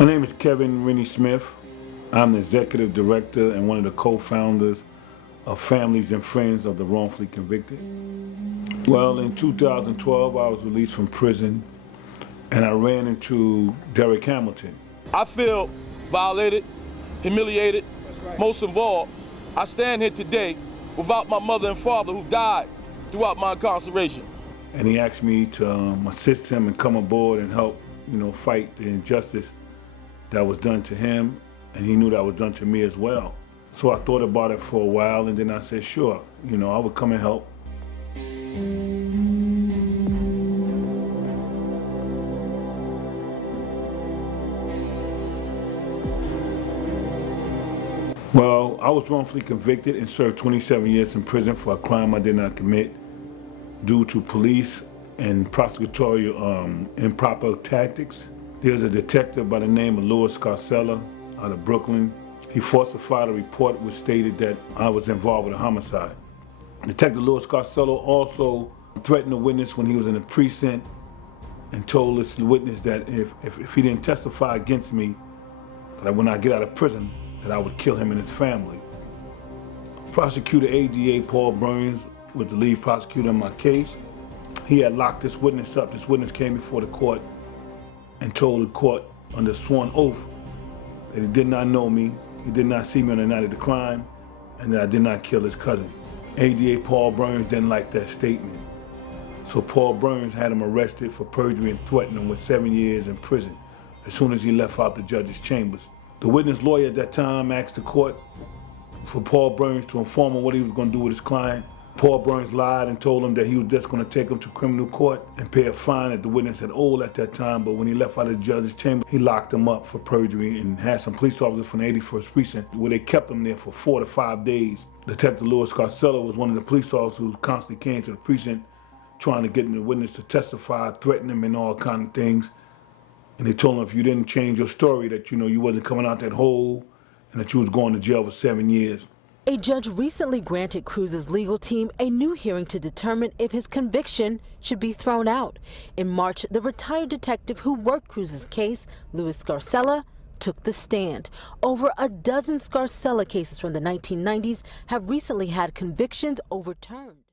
My name is Kevin Rennie Smith. I'm the executive director and one of the co-founders of Families and Friends of the Wrongfully Convicted. Well, in 2012, I was released from prison and I ran into Derek Hamilton. I feel violated, humiliated, most of all, I stand here today without my mother and father who died throughout my incarceration. And he asked me to assist him and come aboard and help, fight the injustice that was done to him, and he knew that was done to me as well. So I thought about it for a while, and then I said, sure, I would come and help. Well, I was wrongfully convicted and served 27 years in prison for a crime I did not commit due to police and prosecutorial improper tactics. There's a detective by the name of Louis Scarcella out of Brooklyn. He falsified a report which stated that I was involved with a homicide. Detective Louis Scarcella also threatened a witness when he was in the precinct and told this witness that if he didn't testify against me, that when I get out of prison, that I would kill him and his family. Prosecutor ADA Paul Burns was the lead prosecutor in my case. He had locked this witness up. This witness came before the court and told the court under sworn oath that he did not know me, he did not see me on the night of the crime, and that I did not kill his cousin. ADA Paul Burns didn't like that statement. So Paul Burns had him arrested for perjury and threatened him with 7 years in prison as soon as he left out the judge's chambers. The witness lawyer at that time asked the court for Paul Burns to inform him what he was going to do with his client. Paul Burns lied and told him that he was just going to take him to criminal court and pay a fine that the witness had owed at that time, but when he left out of the judge's chamber, he locked him up for perjury and had some police officers from the 81st Precinct where they kept him there for 4 to 5 days. Detective Louis Scarcella was one of the police officers who constantly came to the precinct trying to get the witness to testify, threatening him and all kind of things. And they told him if you didn't change your story that, you wasn't coming out that hole and that you was going to jail for 7 years. A judge recently granted Cruz's legal team a new hearing to determine if his conviction should be thrown out. In March, the retired detective who worked Cruz's case, Louis Scarcella, took the stand. Over a dozen Scarcella cases from the 1990s have recently had convictions overturned.